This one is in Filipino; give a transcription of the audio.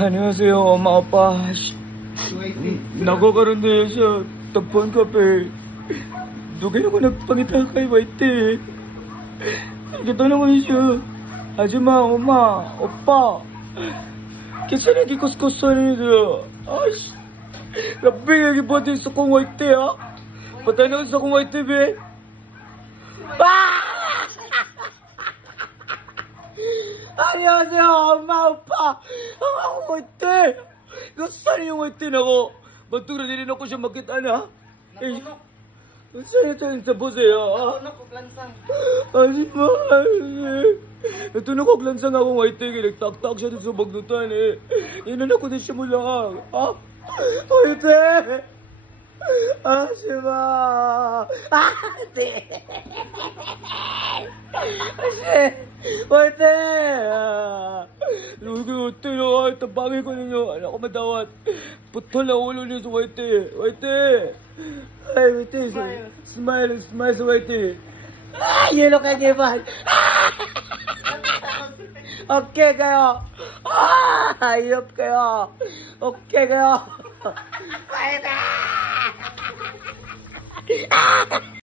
안녕하세요, 엄마, 아빠. Nagkakaroon na sa tagpuan kape. Dugay ako nagpangita kay Whitey. Gito naman siya. Hajima, oma, opa. Kasi nagkikuskusan niya. Ay, labi nga gibutin sa kong Whitey, ha? Patay na sa kong Whitey, be. 안녕하세요, 엄마, 오빠. ako Whitey. Gusto niyo yung Whitey na ko. Bantong na din ako siya makita na. Natunok. Saan ito sa boseyo? Natunok ko glansang. Ay, natunok ko glansang akong Whitey. Nagtak-tak siya dun sa bagnutan eh. Inan ako din siya mula ka. Ha? Whitey! Ashima! Ate! Whitey! Whitey na tabangin ko ninyo. Anak ko madawat. Putol na ulo niyo sa Whitey. Whitey! Ay, Whitey. Smile sa Whitey. Yelo ka, Giban. Okay kayo. Ayop kayo. Okay kayo. Whitey!